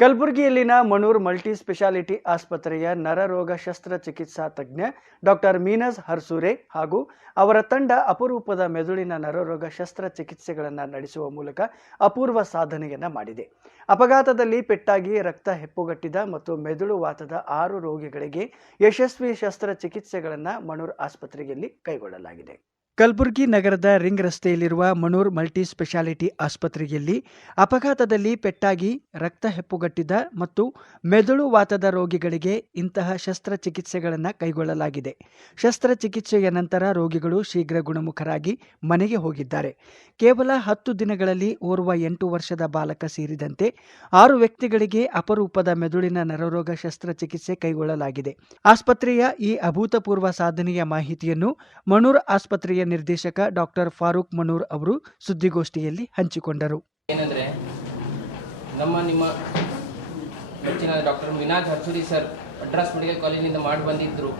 ಕಲಬುರಗಿಯಲ್ಲಿನ Manur multi speciality ಆಸ್ಪತ್ರೆಯ ನರರೋಗ ಶಸ್ತ್ರಚಿಕಿತ್ಸಾ ತಜ್ಞ ಡಾಕ್ಟರ್ ಮೀನಜ್ ಹರ್ಸೂರೆ ಹಾಗೂ ಅವರ ತಂಡ ಅಪರೂಪದ ಮೆದುಳಿನ ನರರೋಗ ಶಸ್ತ್ರಚಿಕಿತ್ಸೆಗಳನ್ನು ನಡೆಸುವ ಮೂಲಕ ಅಪೂರ್ವ ಸಾಧನೆಯನ್ನು ಮಾಡಿದೆ. ಅಪಘಾತದಲ್ಲಿ ಪೆಟ್ಟಾಗಿ ರಕ್ತ ಹೆಪ್ಪುಗಟ್ಟಿದ ಮತ್ತು ಮೆದುಳು ವಾತದ 6 ರೋಗಿಗಳಿಗೆ ಯಶಸ್ವಿ ಶಸ್ತ್ರಚಿಕಿತ್ಸೆಗಳನ್ನು ಮಣೂರ್ ಆಸ್ಪತ್ರೆಯಲ್ಲಿ ಕೈಗೊಳ್ಳಲಾಗಿದೆ. ಕಲಬುರಗಿ ನಗರದ ರಿಂಗ್ ರಸ್ತೆಯಲ್ಲಿರುವ ಮಣೂರ್ ಮಲ್ಟಿ ಸ್ಪೆಷಾಲಿಟಿ ಆಸ್ಪತ್ರೆಯಲ್ಲಿ ಅಪಘಾತದಲ್ಲಿ ಪೆಟ್ಟಾಗಿ ರಕ್ತ ಹೆಪ್ಪುಗಟ್ಟಿದ ಮತ್ತು ಮೆದುಳು ವಾತದ ರೋಗಿಗಳಿಗೆ ಇಂತಹ ಶಸ್ತ್ರಚಿಕಿತ್ಸೆಗಳನ್ನು ಕೈಗೊಳ್ಳಲಾಗಿದೆ. ಶಸ್ತ್ರಚಿಕಿತ್ಸೆಯ ನಂತರ ರೋಗಿಗಳು ಶೀಘ್ರ ಗುಣಮುಖರಾಗಿ ಮನೆಗೆ ಹೋಗಿದ್ದಾರೆ. ಕೇವಲ 10 ದಿನಗಳಲ್ಲಿ ಓರ್ವ 8 ವರ್ಷದ ಬಾಲಕ ಸೇರಿದಂತೆ 6 ವ್ಯಕ್ತಿಗಳಿಗೆ ಅಪರೂಪದ ಮೆದುಳಿನ ನರರೋಗ ಶಸ್ತ್ರಚಿಕಿತ್ಸೆ ಕೈಗೊಳ್ಳಲಾಗಿದೆ. ಆಸ್ಪತ್ರೆಯ ಈ ಅಭೂತಪೂರ್ವ ಸಾಧನೆಯ ಮಾಹಿತಿಯನ್ನು ಮಣೂರ್ ಆಸ್ಪತ್ರೆಯ ನಿರ್ದೇಶಕ ಡಾಕ್ಟರ್ ಫಾರೂಕ್ ಮನೂರ್ ಅವರು ಸುದ್ದಿಗೋಷ್ಠಿಯಲ್ಲಿ ಹಂಚಿಕೊಂಡರು. ಏನಂದ್ರೆ ನಿಮ್ಮ ಹೆಚ್ಚಿನ doctor Minaj Harsuri sir ಅಡ್ರಾಸ್ medical ಕಾಲೇಜಿನಿಂದ ಮಾಡಿ ಬಂದಿದ್ದರು.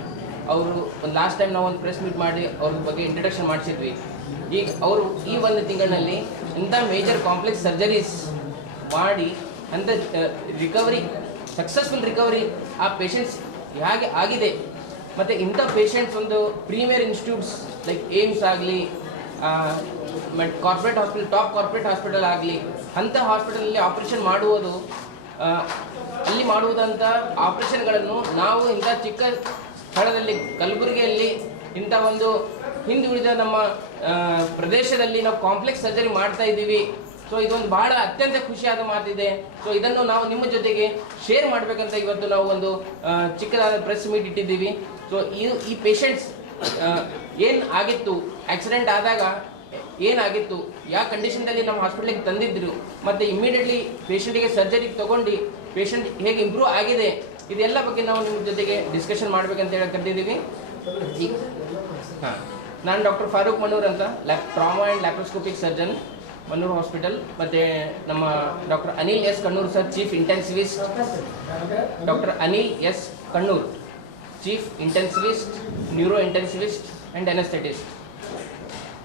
ಅವರು ಒಂದು ಲಾಸ್ಟ್ ಟೈಮ್ ನಾವು ಒಂದು ಪ್ರೆಸ್ ಮೀಟ್ ಮಾಡಿ ಅವ್ರ ಬಗ್ಗೆ ಇಂಟ್ರಡಕ್ಷನ್ ಮಾಡಿಸಿದ್ವಿ. ಈಗ ಅವರು ಈ ಒಂದು ತಿಂಗಳಿನಲ್ಲಿ ಇಂಥ ಮೇಜರ್ ಕಾಂಪ್ಲೆಕ್ಸ್ ಸರ್ಜರೀಸ್ ಮಾಡಿ ಅಂಥ ರಿಕವರಿ ಸಕ್ಸಸ್ಫುಲ್ ರಿಕವರಿ ಆ ಪೇಷಂಟ್ಸ್ ಹೇಗೆ ಆಗಿದೆ ಮತ್ತು ಇಂಥ ಪೇಷಂಟ್ಸ್ ಒಂದು ಪ್ರೀಮಿಯರ್ ಇನ್ಸ್ಟಿಟ್ಯೂಟ್ಸ್ ಲೈಕ್ ಏಮ್ಸ್ ಆಗಲಿ, corporate hospital, top corporate hospital ಆಗಲಿ, ಅಂಥ ಹಾಸ್ಪಿಟಲಲ್ಲಿ ಆಪ್ರೇಷನ್ ಅಲ್ಲಿ ಮಾಡುವುದಂಥ ಆಪ್ರೇಷನ್ಗಳನ್ನು ನಾವು ಇಂಥ ಚಿಕ್ಕ ಸ್ಥಳದಲ್ಲಿ ಕಲಬುರಗಿಯಲ್ಲಿ ಇಂಥ ಒಂದು ಹಿಂದುಳಿದ ನಮ್ಮ ಪ್ರದೇಶದಲ್ಲಿ ನಾವು ಕಾಂಪ್ಲೆಕ್ಸ್ ಸರ್ಜರಿ ಮಾಡ್ತಾ ಇದ್ದೀವಿ. ಸೊ ಇದೊಂದು ಬಹಳ ಅತ್ಯಂತ ಖುಷಿಯಾದ ಮಾತಿದೆ. ಸೊ ಇದನ್ನು ನಾವು ನಿಮ್ಮ ಜೊತೆಗೆ ಶೇರ್ ಮಾಡಬೇಕಂತ ಇವತ್ತು ನಾವು ಒಂದು ಚಿಕ್ಕದಾದ ಪ್ರೆಸ್ ಮೀಟ್ ಇಟ್ಟಿದ್ದೀವಿ. ಸೊ ಈ ಪೇಷಂಟ್ಸ್ ಏನು ಆಗಿತ್ತು, ಆಕ್ಸಿಡೆಂಟ್ ಆದಾಗ ಏನಾಗಿತ್ತು, ಯಾವ ಕಂಡೀಷನ್ದಲ್ಲಿ ನಮ್ಮ ಹಾಸ್ಪಿಟ್ಲಿಗೆ ತಂದಿದ್ರು, ಮತ್ತು ಇಮ್ಮಿಡಿಯೇಟ್ಲಿ ಪೇಷಂಟಿಗೆ ಸರ್ಜರಿಗೆ ತೊಗೊಂಡು ಪೇಷಂಟ್ ಹೇಗೆ ಇಂಪ್ರೂವ್ ಆಗಿದೆ, ಇದೆಲ್ಲ ಬಗ್ಗೆ ನಾವು ನಿಮ್ಮ ಜೊತೆಗೆ ಡಿಸ್ಕಷನ್ ಮಾಡಬೇಕಂತ ಹೇಳಿ ಕರೆದಿದ್ದೀವಿ. ಈಗ ನಾನು ಡಾಕ್ಟರ್ ಫಾರೂಕ್ ಮನೂರ್ ಅಂತ trauma and laparoscopic surgeon Manoor hospital, ಮತ್ತು ನಮ್ಮ doctor Anil S Kannur sir chief intensivist, doctor Anil S Kannur chief intensivist, neuro intensivist and anaesthetist,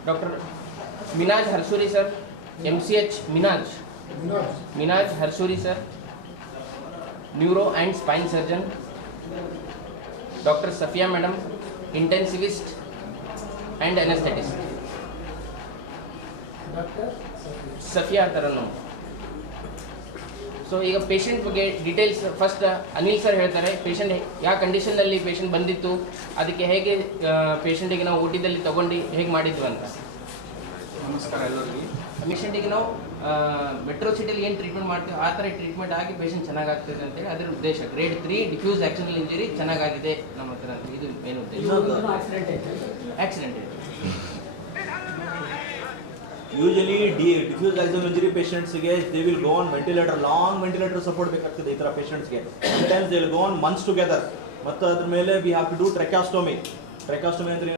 doctor Minaj Harsuri sir MCH Minaj Harsuri sir neuro and spine surgeon, doctor Safiya madam intensivist and anaesthetist, Safiya ತರನು. So ಈಗ patient ಬಗ್ಗೆ details first Anil sir ಹೇಳ್ತಾರೆ. Patient ಯಾವ ಕಂಡೀಷನ್ನಲ್ಲಿ patient ಬಂದಿತ್ತು, ಅದಕ್ಕೆ ಹೇಗೆ ಪೇಷಂಟಿಗೆ ನಾವು OTದಲ್ಲಿ ತೊಗೊಂಡು ಹೇಗೆ ಮಾಡಿದ್ವಿ ಅಂತ. ನಮಸ್ಕಾರ ಎಲ್ಲರಿಗೂ. ಪೇಷಂಟಿಗೆ ನಾವು ಮೆಟ್ರೋ ಸಿಟಿಯಲ್ಲಿ ಏನು ಟ್ರೀಟ್ಮೆಂಟ್ ಮಾಡ್ತೀವಿ ಆ ಥರ ಟ್ರೀಟ್ಮೆಂಟ್ ಆಗಿ ಪೇಷಂಟ್ ಚೆನ್ನಾಗಾಗ್ತದೆ ಅಂತೇಳಿ ಅದರ ಉದ್ದೇಶ. ಗ್ರೇಡ್ 3 ಡಿಫ್ಯೂಸ್ ಆಕ್ಸಿಡೆಂಟಲ್ ಇಂಜರಿ ಚೆನ್ನಾಗಾಗಿದೆ ನಮ್ಮ ಹತ್ರ, ಇದು ಮೇನ್ ಉದ್ದೇಶ. Accident usually diffuse accidental injury ಪೇಷಂಟ್ಸ್ಗೆ they will go on ventilator, long ventilator support ಬೇಕಾಗ್ತದೆ ಈ ಥರ ಪೇಷಂಟ್ಸ್ಗೆ. Sometimes they will go on months together. ಮತ್ತು ಅದ್ರ ಮೇಲೆ we have to do tracheostomy ಅಂದರೆ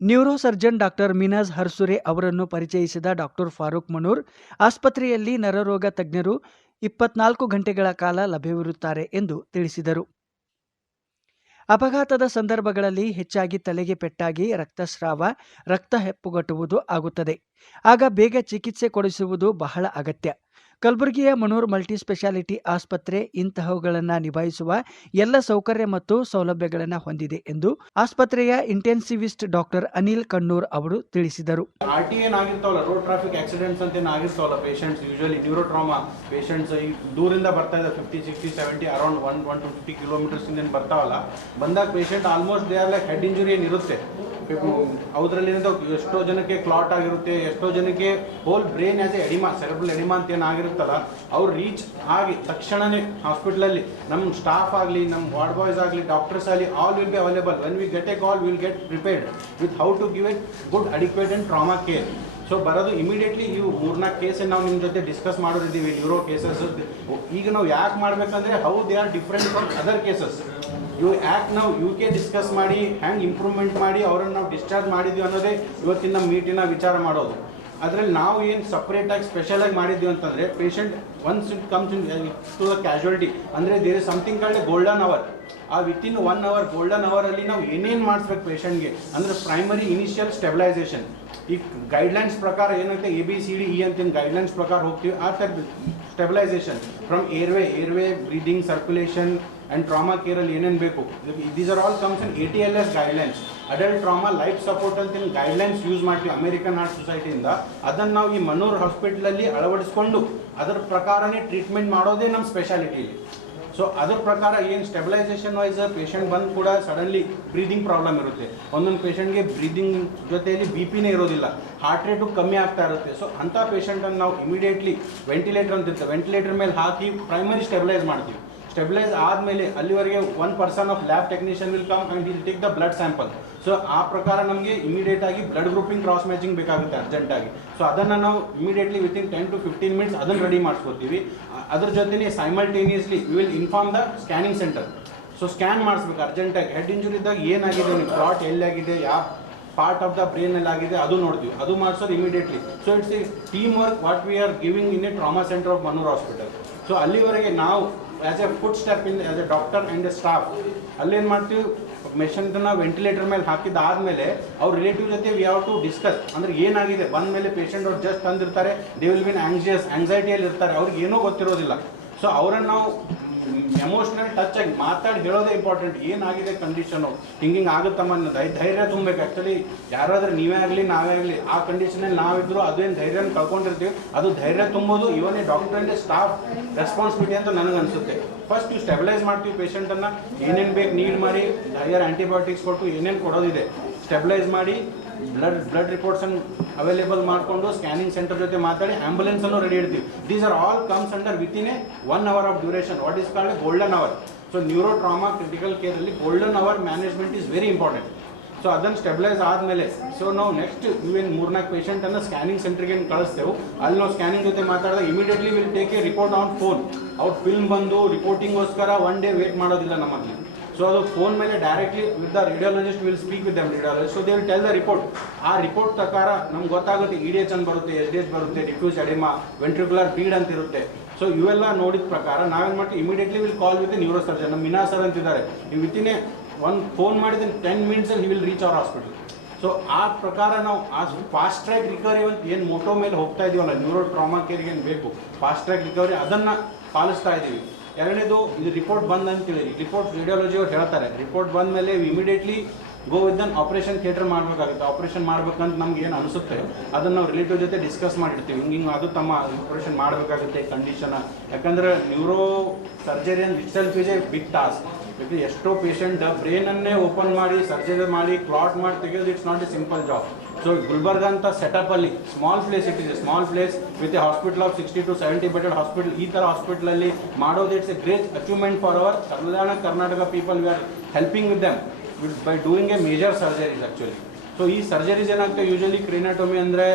neuro surgeon doctor Minaj Harsuri ಅವರನ್ನು ಪರಿಚಯಿಸಿದ ಡಾಕ್ಟರ್ ಫಾರೂಕ್ ಮನೂರ್, ಆಸ್ಪತ್ರೆಯಲ್ಲಿ ನರರೋಗ ತಜ್ಞರು 24 ಗಂಟೆಗಳ ಕಾಲ ಲಭ್ಯವಿರುತ್ತಾರೆ ಎಂದು ತಿಳಿಸಿದರು. ಅಪಘಾತದ ಸಂದರ್ಭಗಳಲ್ಲಿ ಹೆಚ್ಚಾಗಿ ತಲೆಗೆ ಪೆಟ್ಟಾಗಿ ರಕ್ತಸ್ರಾವ, ರಕ್ತ ಹೆಪ್ಪುಗಟ್ಟುವುದು ಆಗುತ್ತದೆ. ಆಗ ಬೇಗ ಚಿಕಿತ್ಸೆ ಕೊಡಿಸುವುದು ಬಹಳ ಅಗತ್ಯ. ಕಲಬುರಗಿಯ ಮಣೂರ್ ಮಲ್ಟಿ ಸ್ಪೆಷಾಲಿಟಿ ಆಸ್ಪತ್ರೆ ಇಂತಹವುಗಳನ್ನು ನಿಭಾಯಿಸುವ ಎಲ್ಲ ಸೌಕರ್ಯ ಮತ್ತು ಸೌಲಭ್ಯಗಳನ್ನು ಹೊಂದಿದೆ ಎಂದು ಆಸ್ಪತ್ರೆಯ ಇಂಟೆನ್ಸಿವಿಸ್ಟ್ ಡಾಕ್ಟರ್ ಅನಿಲ್ ಕಣ್ಣೂರ್ ಅವರು ತಿಳಿಸಿದರು. RT ಏನಾಗಿರ್ತಾವಲ್ಲ, ರೋಡ್ ಟ್ರಾಫಿಕ್ ಆಕ್ಸಿಡೆಂಟ್ಸ್ ಅಂತ ಏನಾಗಿರ್ತಾವಲ್ಲ, patients usually neuro trauma patients ಈ ದೂರಿಂದ ಬರ್ತಾ ಇದ್ದಾರೆ, 50, 60, 70 ಅರೌಂಡ್ 150 ಕಿಲೋಮೀಟರ್ಸ್ ಇಂದ ಬರ್ತಾವಲ್ಲ. ಬಂದಾಗ patient almost they are like head injury ಏನಿರುತ್ತೆ, ಅದರಲ್ಲಿ ಎಷ್ಟೋ ಜನಕ್ಕೆ ಕ್ಲಾಟ್ ಆಗಿರುತ್ತೆ, ಎಷ್ಟೋ ಜನಕ್ಕೆ whole brain as oedema, cerebral oedema ಅಂತ ಏನಾಗಿರುತ್ತಲ್ಲ, ಅವ್ರು ರೀಚ್ ಆಗಿ ತಕ್ಷಣವೇ ಹಾಸ್ಪಿಟಲಲ್ಲಿ ನಮ್ಮ ಸ್ಟಾಫ್ ಆಗಲಿ, ನಮ್ಮ ವಾರ್ಡ್ ಬಾಯ್ಸ್ ಆಗಲಿ, ಡಾಕ್ಟರ್ಸ್ ಆಗಲಿ, all will be available. When we get a call will get prepared with how to give it good adequate and trauma care. So ಬರೋದು ಇಮಿಡಿಯೇಟ್ಲಿ ಇವು 3-4 ಕೇಸನ್ನು ನಾವು ನಿಮ್ಮ ಜೊತೆ ಡಿಸ್ಕಸ್ ಮಾಡೋದಿದ್ದೀವಿ. ನ್ಯೂರೋ ಕೇಸಸ್ ಈಗ ನಾವು ಯಾಕೆ ಮಾಡಬೇಕಂದ್ರೆ how they are different from other cases. ಇವು ಯಾಕೆ ನಾವು UK ಡಿಸ್ಕಸ್ ಮಾಡಿ ಹ್ಯಾಂಗೆ ಇಂಪ್ರೂವ್ಮೆಂಟ್ ಮಾಡಿ ಅವರನ್ನು ನಾವು ಡಿಸ್ಚಾರ್ಜ್ ಮಾಡಿದ್ವಿ ಅನ್ನೋದೇ ಇವತ್ತಿನ ಮೀಟಿನ ವಿಚಾರ ಮಾಡೋದು. ಅದರಲ್ಲಿ ನಾವು ಏನು ಸಪ್ರೇಟಾಗಿ ಸ್ಪೆಷಲಾಗಿ ಮಾಡಿದ್ದೀವಿ ಅಂತಂದರೆ patient once it comes into the casualty ಅಂದರೆ there is something called golden hour. ಆ ವಿತಿನ್ 1 hour ಗೋಲ್ಡನ್ ಅವರಲ್ಲಿ ನಾವು ಏನೇನು ಮಾಡಿಸ್ಬೇಕು ಪೇಷಂಟ್ಗೆ ಅಂದರೆ ಪ್ರೈಮರಿ ಇನಿಷಿಯಲ್ ಸ್ಟೆಬಿಲೈಸೇಷನ್. ಈ ಗೈಡ್ಲೈನ್ಸ್ ಪ್ರಕಾರ ಏನಂತೆ ABCD E ಅಂತ ಗೈಡ್ಲೈನ್ಸ್ ಪ್ರಕಾರ ಹೋಗ್ತೀವಿ, ಆ ಥರ stabilisation from airway breathing circulation and trauma ಕೇರಲ್ಲಿ ಏನೇನು ಬೇಕು, these are all comes in ATLS guidelines. Adult trauma life support ಅಂತ ಗೈಡ್ಲೈನ್ಸ್ ಯೂಸ್ ಮಾಡ್ತೀವಿ ಅಮೇರಿಕನ್ ಹಾರ್ಟ್ ಸೊಸೈಟಿಯಿಂದ. ಅದನ್ನು ನಾವು ಈ ಮನ್ನೂರ್ ಹಾಸ್ಪಿಟ್ಲಲ್ಲಿ ಅಳವಡಿಸ್ಕೊಂಡು ಅದರ ಪ್ರಕಾರನೇ ಟ್ರೀಟ್ಮೆಂಟ್ ಮಾಡೋದೇ ನಮ್ಮ ಸ್ಪೆಷಾಲಿಟಿ ಇಲ್ಲಿ. ಸೊ ಅದ್ರ ಪ್ರಕಾರ ಏನು ಸ್ಟೆಬಿಲೈಸೇಷನ್ ವೈಸ್ ಪೇಷಂಟ್ ಬಂದು ಕೂಡ ಸಡನ್ಲಿ ಬ್ರೀದಿಂಗ್ ಪ್ರಾಬ್ಲಮ್ ಇರುತ್ತೆ, ಒಂದೊಂದು ಪೇಷಂಟ್ಗೆ ಬ್ರೀದಿಂಗ್ ಜೊತೆಯಲ್ಲಿ BP-ನೇ ಇರೋದಿಲ್ಲ, ಹಾರ್ಟ್ ರೇಟು ಕಮ್ಮಿ ಆಗ್ತಾ ಇರುತ್ತೆ. ಸೊ ಅಂಥ ಪೇಷಂಟನ್ನು ನಾವು ಇಮಿಡಿಯೇಟ್ಲಿ ವೆಂಟಿಲೇಟರ್ ಅಂತ ಇರುತ್ತೆ, ವೆಂಟಿಲೇಟರ್ ಮೇಲೆ ಹಾಕಿ ಪ್ರೈಮರಿ ಸ್ಟೆಬಿಲೈಸ್ ಮಾಡ್ತೀವಿ. ಸ್ಟೆಬಿಲೈಸ್ ಆದಮೇಲೆ ಅಲ್ಲಿವರೆಗೆ 1 person of lab technician will come and will take the blood sample. So ಆ ಪ್ರಕಾರ ನಮಗೆ ಇಮಿಡಿಯೇಟ್ ಆಗಿ ಬ್ಲಡ್ ಗ್ರೂಪಿಂಗ್ ಕ್ರಾಸ್ ಮ್ಯಾಚಿಂಗ್ ಬೇಕಾಗುತ್ತೆ ಅರ್ಜೆಂಟಾಗಿ. ಸೊ ಅದನ್ನು ನಾವು ಇಮಿಡಿಯೇಟ್ಲಿ ವಿತಿನ್ 10 to 15 minutes ಅದನ್ನು ರೆಡಿ ಮಾಡಿಸ್ಕೊತೀವಿ. ಅದ್ರ ಜೊತೆನೇ simultaneously we will inform the scanning centre. So scan ಮಾಡಿಸ್ಬೇಕು ಅರ್ಜೆಂಟಾಗಿ. ಹೆಡ್ ಇಂಜುರಿ ಇದ್ದಾಗ ಏನಾಗಿದೆ, ಕ್ಲಾಟ್ ಎಲ್ಲಾಗಿದೆ, ಯಾವ ಪಾರ್ಟ್ ಆಫ್ ದ ಬ್ರೈನಲ್ಲಿ ಆಗಿದೆ ಅದು ನೋಡ್ತೀವಿ, ಅದು ಮಾಡಿಸೋದು immediately. So it's A team work what we are giving in a trauma centre of Mannur hospital. So ಅಲ್ಲಿವರೆಗೆ ನಾವು as A food step in as A doctor and A staff ಅಲ್ಲೇನು ಮಾಡ್ತೀವಿ, ಪೇಷಂಟನ್ನ ventilator ಮೇಲೆ ಹಾಕಿದ್ದಾದಮೇಲೆ ಅವ್ರ ರಿಲೇಟಿವ್ ಜೊತೆ ವಿ ಹ್ಯಾವ್ ಟು ಡಿಸ್ಕಸ್. ಅಂದರೆ ಏನಾಗಿದೆ ಬಂದ ಮೇಲೆ ಪೇಷಂಟ್ ಅವ್ರು ಜಸ್ಟ್ ತಂದಿರ್ತಾರೆ, ದೇ ವಿಲ್ ಬಿನ್ ಆಂಗ್ಸೈಟಿಯಲ್ಲಿ ಇರ್ತಾರೆ, ಅವ್ರಿಗೆ ಏನೂ ಗೊತ್ತಿರೋದಿಲ್ಲ. ಸೊ ಅವರನ್ನು ನಾವು ಎಮೋಷ್ನಲ್ ಟಚ್ ಆಗಿ ಮಾತಾಡಿ ಹೇಳೋದೇ ಇಂಪಾರ್ಟೆಂಟ್. ಏನಾಗಿದೆ ಕಂಡೀಷನು, ಹಿಂಗಿಂಗೆ ಆಗುತ್ತಮ್ಮ ಅನ್ನೋ ಧೈರ್ಯ ತುಂಬಬೇಕು. ಆ್ಯಕ್ಚುಲಿ ಯಾರಾದರೂ ನೀವೇ ಆಗಲಿ ನಾವೇ ಆಗಲಿ ಆ ಕಂಡೀಷನಲ್ಲಿ ನಾವಿದ್ರು ಅದೇನು ಧೈರ್ಯನ ಕಳ್ಕೊಂಡಿರ್ತೀವಿ, ಅದು ಧೈರ್ಯ ತುಂಬೋದು ಇವನೇ ಡಾಕ್ಟರ್ ಆ್ಯಂಡ್ ಸ್ಟಾಫ್ ರೆಸ್ಪಾನ್ಸಿಬಿಲಿಟಿ ಅಂತ ನನಗೆ ಅನಿಸುತ್ತೆ. ಫಸ್ಟ್ ನೀವು ಸ್ಟೆಬಿಲೈಸ್ ಮಾಡ್ತೀವಿ ಪೇಷಂಟನ್ನು, ಏನೇನು ಬೇಕು ನೀಡ್ ಮಾಡಿ ಹೈಯರ್ ಆ್ಯಂಟಿಬಯೋಟಿಕ್ಸ್ ಕೊಟ್ಟು ಏನೇನು ಕೊಡೋದಿದೆ ಸ್ಟೆಬಿಲೈಸ್ ಮಾಡಿ ಬ್ಲಡ್ ರಿಪೋರ್ಟ್ಸನ್ನು ಅವೈಲೇಬಲ್ ಮಾಡಿಕೊಂಡು ಸ್ಕ್ಯಾನಿಂಗ್ ಸೆಂಟರ್ ಜೊತೆ ಮಾತಾಡಿ ಆ್ಯಂಬುಲೆನ್ಸನ್ನು ರೆಡಿ ಇಡ್ತೀವಿ. These are all comes under within a 1 hour of duration, what is called a golden hour. So neuro trauma critical ಕೇರಲ್ಲಿ golden hour management is very important. So ಅದನ್ನು stabilise ಆದಮೇಲೆ so ನಾವು next ಇವೇನು 3-4 ಪೇಷಂಟನ್ನು scanning ಸೆಂಟ್ರಿಗೆ ಕಳಿಸ್ತೇವೆ. ಅಲ್ಲಿ ನಾವು scanning ಜೊತೆ ಮಾತಾಡಿದಾಗ immediately will take A report on phone. ಅವ್ರ ಫಿಲ್ಮ್ ಬಂದು ರಿಪೋರ್ಟಿಂಗೋಸ್ಕರ 1 day ವೇಟ್ ಮಾಡೋದಿಲ್ಲ ನಮ್ಮಲ್ಲಿ. ಸೊ ಅದು ಫೋನ್ ಮೇಲೆ directly with the radiologist will speak with them radiologist. So they will tell the report. ಆ ರಿಪೋರ್ಟ್ ಪ್ರಕಾರ ನಮ್ಗೆ ಗೊತ್ತಾಗುತ್ತೆ EDH ಅಂತ ಬರುತ್ತೆ, SDH ಬರುತ್ತೆ, ಡಿಫ್ಯೂಸ್ ಎಡಿಮಾ, ವೆಂಟ್ರಿಕ್ಯುಲರ್ ಬೀಡ್ ಅಂತ ಇರುತ್ತೆ. ಸೊ ಇವೆಲ್ಲ ನೋಡಿದ ಪ್ರಕಾರ ನಾವೇನು ಮಾಡ್ತೀವಿ, immediately will call with neuro surgeon. ನಮ್ಮ ಮೀನಾ ಸರ್ ಅಂತಿದ್ದಾರೆ, ನೀವು ವಿತಿನ್ ಒಂದು ಫೋನ್ ಮಾಡಿದ 10 minutes he will reach hour hospital. So ಆ ಪ್ರಕಾರ ನಾವು ಆ ಫಾಸ್ಟ್ ಟ್ರ್ಯಾಕ್ ರಿಕವರಿ ಅಂತ ಏನು ಮೋಟೋ ಮೇಲೆ ಹೋಗ್ತಾ ಇದೀವಲ್ಲ, ನ್ಯೂರೋ ಟ್ರಾಮಾ ಕೇರ್ಗೆ ಏನು ಬೇಕು ಫಾಸ್ಟ್ ಟ್ರ್ಯಾಕ್ ರಿಕವರಿ, ಅದನ್ನು ಪಾಲಿಸ್ತಾ ಇದ್ದೀವಿ. ಎರಡನೇದು ಇದು ರಿಪೋರ್ಟ್ ಬಂದ ಅಂತೇಳಿ ರಿಪೋರ್ಟ್ ರೇಡಿಯಾಲಜಿ ಅವ್ರು ಹೇಳ್ತಾರೆ, ರಿಪೋರ್ಟ್ ಬಂದ ಮೇಲೆ immediately go with then operation theatre ಮಾಡಬೇಕಾಗುತ್ತೆ. ಆಪರೇಷನ್ ಮಾಡ್ಬೇಕಂತ ನಮ್ಗೆ ಏನು ಅನಿಸುತ್ತೆ ಅದನ್ನು ನಾವು ರಿಲೇಟಿವ್ ಜೊತೆ ಡಿಸ್ಕಸ್ ಮಾಡಿರ್ತೀವಿ, ಹಿಂಗೆ ಅದು ತಮ್ಮ ಆಪರೇಷನ್ ಮಾಡಬೇಕಾಗುತ್ತೆ ಕಂಡೀಷನ್. ಯಾಕಂದರೆ ನ್ಯೂರೋ ಸರ್ಜರಿ ಅಂತ itself is a big task. ಯಾಕಂದರೆ ಎಷ್ಟೋ ಪೇಷಂಟ್ ಬ್ರೈನನ್ನೇ ಓಪನ್ ಮಾಡಿ ಸರ್ಜರಿ ಮಾಡಿ ಕ್ಲಾಟ್ ಮಾಡಿ ತೆಗೆಯೋದು it's not a simple job. So Gulbarga ಅಂತ ಸೆಟಪಲ್ಲಿ small place, it is a small place with a hospital of 60 to 70 bedded hospital. ಈ ಥರ ಹಾಸ್ಪಿಟಲಲ್ಲಿ ಮಾಡೋದು it's a great achievement for our Kalyana Karnataka people. We are helping with them by doing a major surgeries actually. So ಈ surgeries ಏನಾಗುತ್ತೆ, usually ಕ್ರಿನಾಟೊಮಿ ಅಂದರೆ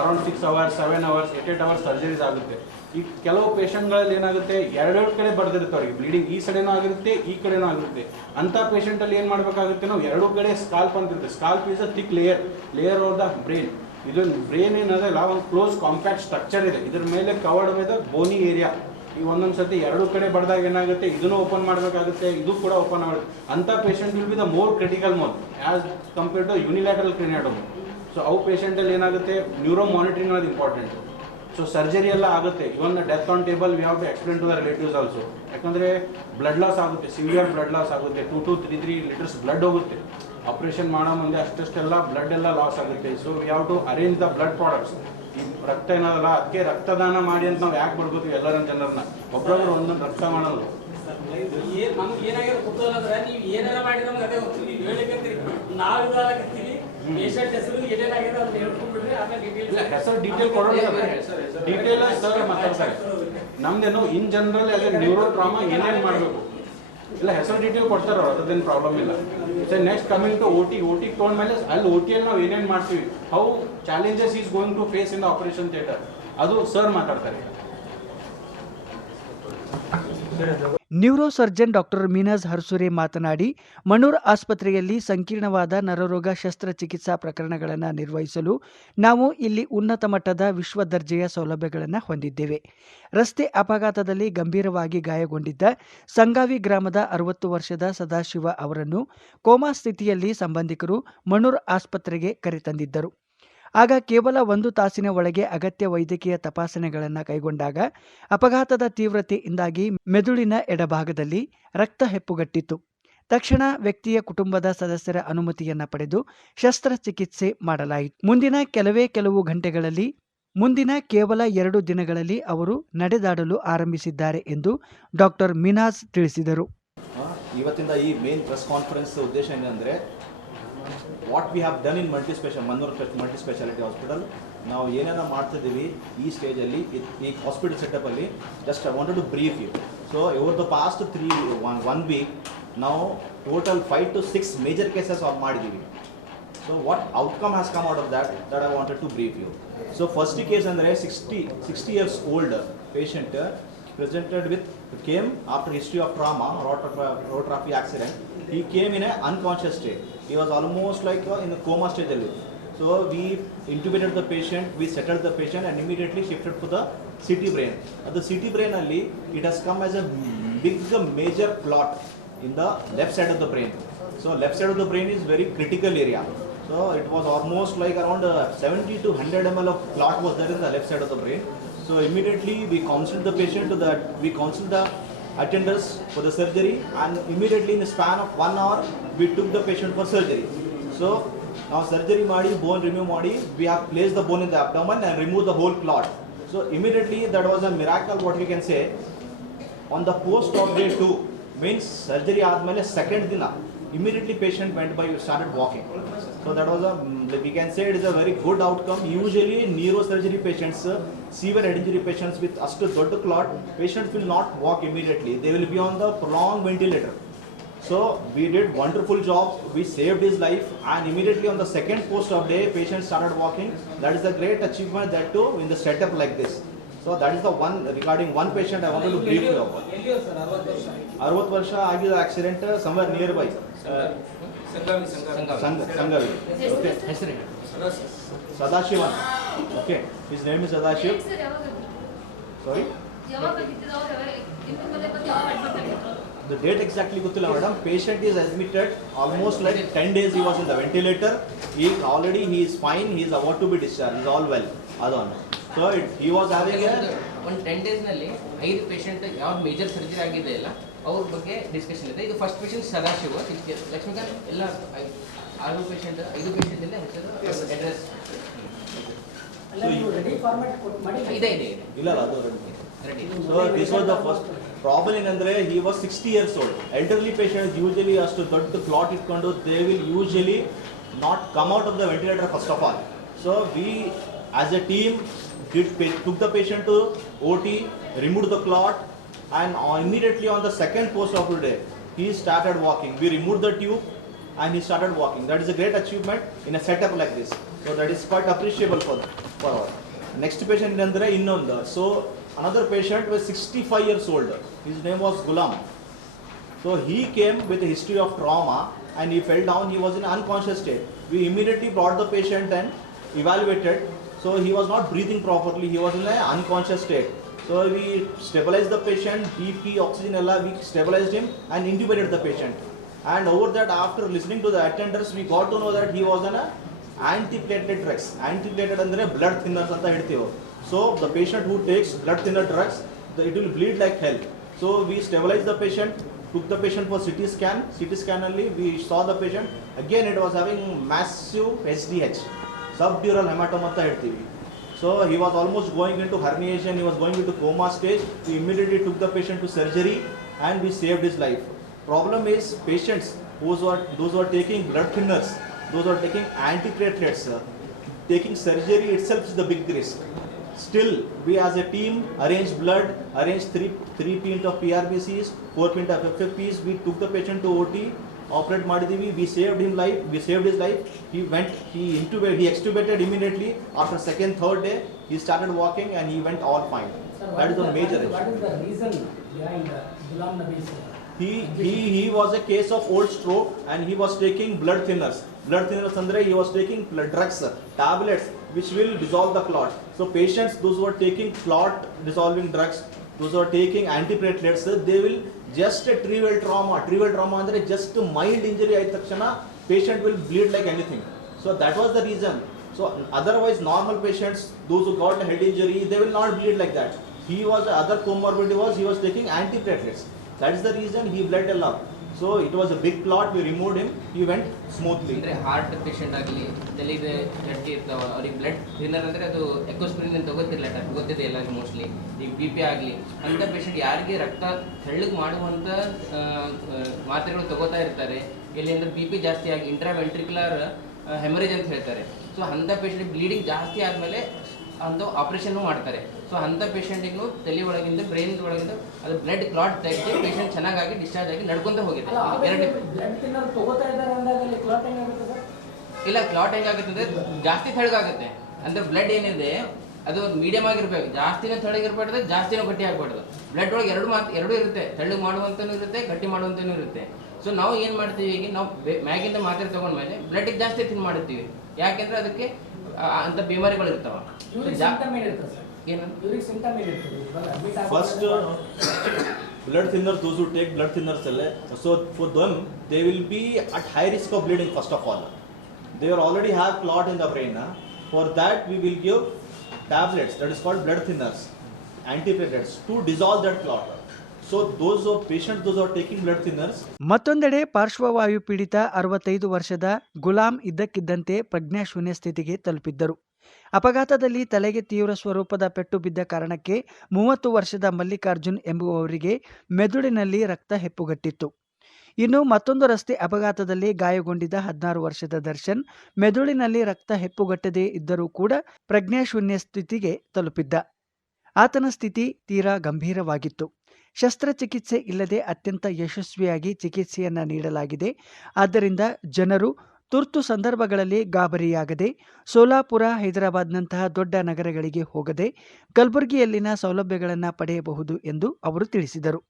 around 6 hours, 7 hours, 8 hours surgeries ಆಗುತ್ತೆ. ಈ ಕೆಲವು ಪೇಷಂಟ್ಗಳಲ್ಲಿ ಏನಾಗುತ್ತೆ, 2 ಕಡೆ ಬರೆದಿರುತ್ತೆ ಅವ್ರಿಗೆ, ಬ್ಲೀಡಿಂಗ್ ಈ ಸೈಡೇನೂ ಆಗಿರುತ್ತೆ ಈ ಕಡೆನೂ ಆಗಿರುತ್ತೆ. ಅಂಥ ಪೇಷಂಟಲ್ಲಿ ಏನು ಮಾಡಬೇಕಾಗುತ್ತೆ, ನಾವು 2 ಕಡೆ ಸ್ಕಾಲ್ಪ್ ಅಂತಿರುತ್ತೆ. Scalp is a thick layer of the brain. ಇದು ಬ್ರೈನ್ ಏನದಲ್ಲ ಒಂದು ಕ್ಲೋಸ್ ಕಾಂಪ್ಯಾಕ್ಟ್ ಸ್ಟ್ರಕ್ಚರ್ ಇದೆ, ಇದ್ರ ಮೇಲೆ ಕವರ್ಡ್ ವಿತ್ ಬೋನಿ ಏರಿಯಾ. ಈ ಒಂದೊಂದು ಸತಿ 2 ಕಡೆ ಬಡ್ದಾಗ ಏನಾಗುತ್ತೆ, ಇದನ್ನು ಓಪನ್ ಮಾಡಬೇಕಾಗುತ್ತೆ, ಇದು ಕೂಡ ಓಪನ್ ಆಗುತ್ತೆ. ಅಂಥ patient will be the more critical one as compared to unilateral craniotomy. So ಅವು ಪೇಷಂಟಲ್ಲಿ ಏನಾಗುತ್ತೆ, ನ್ಯೂರೋ ಮಾನಿಟರಿಂಗ್ ಅನ್ನೋದು ಇಂಪಾರ್ಟೆಂಟ್. ಸೊ ಸರ್ಜರಿ ಎಲ್ಲ ಆಗುತ್ತೆ, even death on table we have to explain to the relatives also. ಯಾಕಂದರೆ blood loss ಆಗುತ್ತೆ, severe blood loss ಆಗುತ್ತೆ, 2 to 3 liters blood ಹೋಗುತ್ತೆ. ಆಪ್ರೇಷನ್ ಮಾಡೋ ಮುಂದೆ ಅಷ್ಟೆಲ್ಲ ಬ್ಲಡ್ ಎಲ್ಲ ಲಾಸ್ ಆಗುತ್ತೆ. So we have to arrange the blood products. ಈ ರಕ್ತ ಏನದಲ್ಲ, ಅದಕ್ಕೆ ರಕ್ತದಾನ ಮಾಡಿ ಅಂತ ನಾವು ಯಾಕೆ ಬರ್ಬೋತೀವಿ ಎಲ್ಲರ ಜನರನ್ನ, ಒಬ್ಬರೊಬ್ರು ಒಂದೊಂದು ರಕ್ತ ಮಾಡೋದು. ನಮ್ಗೆ ಏನಾಗಿರೋ ಕುತೂಹಲ ಅಂದ್ರೆ ನೀವು ಏನಾರ ಮಾಡಿ ನಮ್ಗೆ ಅದೇ ಗೊತ್ತು, ನೀವು ಹೇಳಿಕಂತೀರಿ ನಾವು ಇದಾಗತ್ತೀವಿ. ಪೇಷಂಟ್ ಹೆಸರು ಏನೇನಾಗಿದೆ ಅಂತ ಹೇಳ್ಕೊಂಡ್ಬಿಡ್ರಿ, ಆಮೇಲೆ ಹೆಸರು ಡೀಟೇಲ್ ಕೊಡೋಣ, ಡೀಟೇಲ್ ಸರ್ ಮಾತಾಡ್ತಾರೆ. ನಮ್ದೇನು in general as a neuro trauma ಏನೇನು ಮಾಡಬೇಕು ಇಲ್ಲ ಹೆಸರು ಡೀಟೇಲ್ ಕೊಡ್ತಾರೆ, ಅದೇನು ಪ್ರಾಬ್ಲಮ್ ಇಲ್ಲ. Sir next coming to OT ತೊಗೊಂಡ್ಮೇಲೆ ಅಲ್ಲಿ OTಯಲ್ಲಿ ನಾವು ಏನೇನು ಮಾಡ್ತೀವಿ, how challenges is going to face in the operation theatre, ಅದು ಸರ್ ಮಾತಾಡ್ತಾರೆ. Neuro surgeon doctor Minaj Harsuri ಮಾತನಾಡಿ, ಮಣೂರ್ ಆಸ್ಪತ್ರೆಯಲ್ಲಿ ಸಂಕೀರ್ಣವಾದ ನರರೋಗ ಶಸ್ತ್ರಚಿಕಿತ್ಸಾ ಪ್ರಕರಣಗಳನ್ನು ನಿರ್ವಹಿಸಲು ನಾವು ಇಲ್ಲಿ ಉನ್ನತ ಮಟ್ಟದ ವಿಶ್ವ ದರ್ಜೆಯ ಸೌಲಭ್ಯಗಳನ್ನು ಹೊಂದಿದ್ದೇವೆ. ರಸ್ತೆ ಅಪಘಾತದಲ್ಲಿ ಗಂಭೀರವಾಗಿ ಗಾಯಗೊಂಡಿದ್ದ ಸಂಗಾವಿ ಗ್ರಾಮದ 60 ವರ್ಷದ ಸದಾಶಿವ ಅವರನ್ನು ಕೋಮಾ ಸ್ಥಿತಿಯಲ್ಲಿ ಸಂಬಂಧಿಕರು ಮಣೂರ್ ಆಸ್ಪತ್ರೆಗೆ ಕರೆತಂದಿದ್ದರು. ಆಗ ಕೇವಲ 1 ತಾಸಿನ ಒಳಗೆ ಅಗತ್ಯ ವೈದ್ಯಕೀಯ ತಪಾಸಣೆಗಳನ್ನು ಕೈಗೊಂಡಾಗ ಅಪಘಾತದ ತೀವ್ರತೆಯಿಂದಾಗಿ ಮೆದುಳಿನ ಎಡಭಾಗದಲ್ಲಿ ರಕ್ತ ಹೆಪ್ಪುಗಟ್ಟಿತ್ತು. ತಕ್ಷಣ ವ್ಯಕ್ತಿಯ ಕುಟುಂಬದ ಸದಸ್ಯರ ಅನುಮತಿಯನ್ನು ಪಡೆದು ಶಸ್ತ್ರಚಿಕಿತ್ಸೆ ಮಾಡಲಾಯಿತು. ಮುಂದಿನ ಕೇವಲ 2 ದಿನಗಳಲ್ಲಿ ಅವರು ನಡೆದಾಡಲು ಆರಂಭಿಸಿದ್ದಾರೆ ಎಂದು ಡಾಕ್ಟರ್ ಮೀನಾಜ್ ತಿಳಿಸಿದರು. ಇವತ್ತಿಂದ ಈ ಮೇನ್ ಪ್ರೆಸ್ ಕಾನ್ಫರೆನ್ಸ್ ಉದ್ದೇಶ ಏನಂದರೆ, what we have done in Manoor multi hospital, ನಾವು ಏನೇನೋ ಮಾಡ್ತಿದ್ದೀವಿ ಈ ಸ್ಟೇಜಲ್ಲಿ ಈ ಹಾಸ್ಪಿಟಲ್ ಸೆಟಪಲ್ಲಿ. Just I wanted to brief you. So over the past 1 week ನಾವು ಟೋಟಲ್ 5 to 6 ಮೇಜರ್ ಕೇಸಸ್ ಮಾಡಿದ್ದೀವಿ. So what outcome has come out of that I wanted to brief you. So first case ಅಂದರೆ 60 years old patient presented with came after history of trauma, road traffic accident. He came in an unconscious state. He was almost like in the coma stage. So we intubated the patient, we settled the patient and immediately shifted to the CT brain. At the CT brain only, it has come as a big major clot in the left side of the brain. So left side of the brain is very critical area. So it was almost like around 70 to 100 ml of clot was there in the left side of the brain. So immediately we counseled the patient we counseled the attenders for the surgery, and immediately in the span of 1 hour we took the patient for surgery. So now surgery madi, bone remove madi, we have placed the bone in the abdomen and removed the whole clot. So immediately that was a miracle, what we can say. On the post-op day 2, means surgery admele second dina, immediately patient went by, started walking. So that was we can say it is a very good outcome. Usually neurosurgery patients, severe head injury patients with astu dodda clot, patients will not walk immediately. They will be on the prolonged ventilator. So we did wonderful job. We saved his life, and immediately on the second post-op day, patient started walking. That is a great achievement, that too in the setup like this. So that is the one regarding one patient I wanted to brief you about. 60 ವರ್ಷ ಆಗಿದ accident somewhere nearby. Sangavi. Okay. Sadashivan. Okay. His name is Sadashiv. Sorry? The date exactly ಗೊತ್ತಿಲ್ಲ madam. Patient is admitted almost like 10 days he was in the ventilator. He is fine. He is about to be discharged. He is all well. Adon. So he was having ಒಂದು 10 days ನಲ್ಲಿ 5 patient ಯಾವ major surgery ಆಗಿದೆ ಇಲ್ಲ ಅವ್ರ ಬಗ್ಗೆ discussion ಇದೆ. ಇದು first patient Sadashiva, Lakshmikant, ಎಲ್ಲ 5 ಪೇಷಂಟ್ ಇಂದ ಹೆಸರು ಅಡ್ರೆಸ್ ಇದೆ. ಇಲ್ಲ ಅದು ready. So this was the first problem. ಏನಂದ್ರೆ he was 60 years old. Elderly patients usually ಅಷ್ಟು ದೊಡ್ಡ ಕ್ಲಾಟ್ ಇಟ್ಕೊಂಡು they will usually not come out of the ventilator first of all. So we as a team took the patient to OT, removed the clot, and immediately on the second post-op day, he started walking. We removed the tube and he started walking. That is a great achievement in a setup like this. So that is quite appreciable for all. Next patient is innonda. So another patient was 65 years old. His name was Gulam. So he came with a history of trauma and he fell down. He was in unconscious state. We immediately brought the patient and evaluated. So he was not breathing properly. He was in an unconscious state. So we stabilized the patient, BP, oxygen, we stabilized him and intubated the patient. And over that, after listening to the attenders, we got to know that he was on a antiplatelet drugs. Antiplatelet andre blood thinners anta ಹೇಳ್ತೀವಿ. So the patient who takes blood thinner drugs, it will bleed like hell. So we stabilized the patient, took the patient for CT scan. CT scan only we saw the patient. Again it was having massive SDH, subdural hematoma anta ಹೇಳ್ತೀವಿ. So he was almost going into herniation, he was going into coma stage. We immediately took the patient to surgery and we saved his life. Problem is patients those who are taking blood thinners, those who are taking antiplatelets, taking surgery itself is the big risk. Still, we as a team arranged blood, arranged 3 pint of PRBCs, 4 pint of FFPs. We took the patient to OT, operate ಮಾಡಿದೀವಿ. We saved his life. He extubated immediately. After second, third day, he started walking and he went all fine. That is one major issue. What is the reason behind Ghulam Nabi's? He was a case of old stroke and he was taking blood thinners. Blood thinners andre he was taking drugs, tablets which will dissolve the clot. So patients, those who are taking clot dissolving drugs, those who are taking antiplatelets, they will just a trivial trauma. Trivial trauma andre just mild injury aayid takshana patient will bleed like anything. So that was the reason. So otherwise normal patients, those who got a head injury, they will not bleed like that. He was, other comorbidity was he was taking antiplatelets. That is the reason he bled a lot. So it was a big clot, we removed him, he went smoothly. ಅಂದರೆ heart patient ಆಗಲಿ ತಲೆಗೆ ಗಟ್ಟಿ ಇರ್ತಾವ ಅವ್ರಿಗೆ blood thinner ಅಂದರೆ ಅದು ಎಕೋಸ್ಪ್ರಿನ್ ಅಂತ ಗೊತ್ತಿರಲ್ಲ, ಗೊತ್ತಿದೆ ಎಲ್ಲರಿಗೂ ಮೋಸ್ಟ್ಲಿ. ಈಗ ಬಿ ಪಿ ಆಗಲಿ ಅಂಥ ಪೇಷಂಟ್ ಯಾರಿಗೆ ರಕ್ತ ತೆಳ್ಳಗೆ ಮಾಡುವಂಥ ಮಾತ್ರೆಗಳು ತಗೋತಾ ಇರ್ತಾರೆ, ಎಲ್ಲಿಂದ ಬಿ ಪಿ ಜಾಸ್ತಿ ಆಗಿ ಇಂಟ್ರಾವೆಂಟ್ರಿಕ್ಯುಲರ್ ಹೆಮರೇಜ್ ಅಂತ ಹೇಳ್ತಾರೆ. ಸೊ ಅಂಥ ಪೇಷಂಟ್ ಬ್ಲೀಡಿಂಗ್ ಜಾಸ್ತಿ ಆದಮೇಲೆ ಅಂತ ಆಪರೇಷನ್ನು ಮಾಡ್ತಾರೆ. ಸೊ ಅಂಥ ಪೇಷಂಟಿಗೂ ತಲೆ ಒಳಗಿಂದ ಬ್ರೈನ್ ಒಳಗಿಂದ ಅದು ಬ್ಲಡ್ ಕ್ಲಾಟ್ ತೆಗೆದು ಪೇಷಂಟ್ ಚೆನ್ನಾಗಿ ಡಿಸ್ಚಾರ್ಜ್ ಆಗಿ ನಡ್ಕೊಂತ ಹೋಗಿದೆ. ಬ್ಲಡ್ ಥಿನ್ನರ್ ತಗೋತಾ ಇದ್ದಾರೆ ಅಂದಾಗ ಕ್ಲಾಟ್ ಹೆಂಗಾಗುತ್ತೆ ಸರ್? ಇಲ್ಲ, ಕ್ಲಾಟ್ ಹೆಂಗಾಗುತ್ತೆ ಅಂದರೆ ಜಾಸ್ತಿ ತೆಳ್ಳಗಾಗುತ್ತೆ. ಅಂದರೆ ಬ್ಲಡ್ ಏನಿದೆ ಅದು ಮೀಡಿಯಮ್ ಆಗಿರ್ಬೇಕು, ಜಾಸ್ತಿನೂ ತೆಳ್ಳಗಿರ್ಬಾರ್ದು, ಜಾಸ್ತಿನೂ ಗಟ್ಟಿ ಆಗಬಾರ್ದು. ಬ್ಲಡ್ ಒಳಗೆ ಎರಡೂ ಇರುತ್ತೆ, ತೆಳ್ಳಗೆ ಮಾಡುವಂಥನೂ ಇರುತ್ತೆ, ಗಟ್ಟಿ ಮಾಡುವಂಥನೂ ಇರುತ್ತೆ. ಸೊ ನಾವು ಏನು ಮಾಡ್ತೀವಿ, ಈಗ ನಾವು ಮ್ಯಾಗಿಂದ ಮಾತ್ರೆ ತೊಗೊಂಡ್ಮೇಲೆ ಬ್ಲಡ್ಡಿಗೆ ಜಾಸ್ತಿ ತಿನ್ ಮಾಡ್ತೀವಿ. ಯಾಕೆಂದರೆ ಅದಕ್ಕೆ ಅಂಥ ಬಿಮಾರಿಗಳು ಇರ್ತಾವ. ಏನು First blood thinners, those who take blood thinners, so for them they will be at high risk of bleeding. First of all, they will already have clot in the brain. For that we will give tablets, that is called blood thinners, antiplatelets, to dissolve that clot. So those who patients, those who are taking blood thinners. ಮತ್ತೊಂದೆಡೆ ಪಾರ್ಶ್ವವಾಯು ಪೀಡಿತ 65 ವರ್ಷದ ಗುಲಾಂ ಇದ್ದಕ್ಕಿದ್ದಂತೆ ಪ್ರಜ್ಞಾಶೂನ್ಯ ಸ್ಥಿತಿಗೆ ತಲುಪಿದ್ದರು. ಅಪಘಾತದಲ್ಲಿ ತಲೆಗೆ ತೀವ್ರ ಸ್ವರೂಪದ ಪೆಟ್ಟು ಬಿದ್ದ ಕಾರಣಕ್ಕೆ 30 ವರ್ಷದ ಮಲ್ಲಿಕಾರ್ಜುನ್ ಎಂಬುವವರಿಗೆ ಮೆದುಳಿನಲ್ಲಿ ರಕ್ತ ಹೆಪ್ಪುಗಟ್ಟಿತ್ತು. ಇನ್ನು ಮತ್ತೊಂದು ರಸ್ತೆ ಅಪಘಾತದಲ್ಲಿ ಗಾಯಗೊಂಡಿದ್ದ 16 ವರ್ಷದ ದರ್ಶನ್ ಮೆದುಳಿನಲ್ಲಿ ರಕ್ತ ಹೆಪ್ಪುಗಟ್ಟದೇ ಇದ್ದರೂ ಕೂಡ ಪ್ರಜ್ಞಾಶೂನ್ಯ ಸ್ಥಿತಿಗೆ ತಲುಪಿದ್ದ. ಆತನ ಸ್ಥಿತಿ ತೀರಾ ಗಂಭೀರವಾಗಿತ್ತು. ಶಸ್ತ್ರಚಿಕಿತ್ಸೆ ಇಲ್ಲದೆ ಅತ್ಯಂತ ಯಶಸ್ವಿಯಾಗಿ ಚಿಕಿತ್ಸೆಯನ್ನ ನೀಡಲಾಗಿದೆ. ಆದ್ದರಿಂದ ಜನರು ತುರ್ತು ಸಂದರ್ಭಗಳಲ್ಲಿ ಗಾಬರಿಯಾಗದೆ ಸೋಲಾಪುರ, ಹೈದರಾಬಾದ್ನಂತಹ ದೊಡ್ಡ ನಗರಗಳಿಗೆ ಹೋಗದೆ ಕಲಬುರಗಿಯಲ್ಲಿನ ಸೌಲಭ್ಯಗಳನ್ನು ಪಡೆಯಬಹುದು ಎಂದು ಅವರು ತಿಳಿಸಿದರು.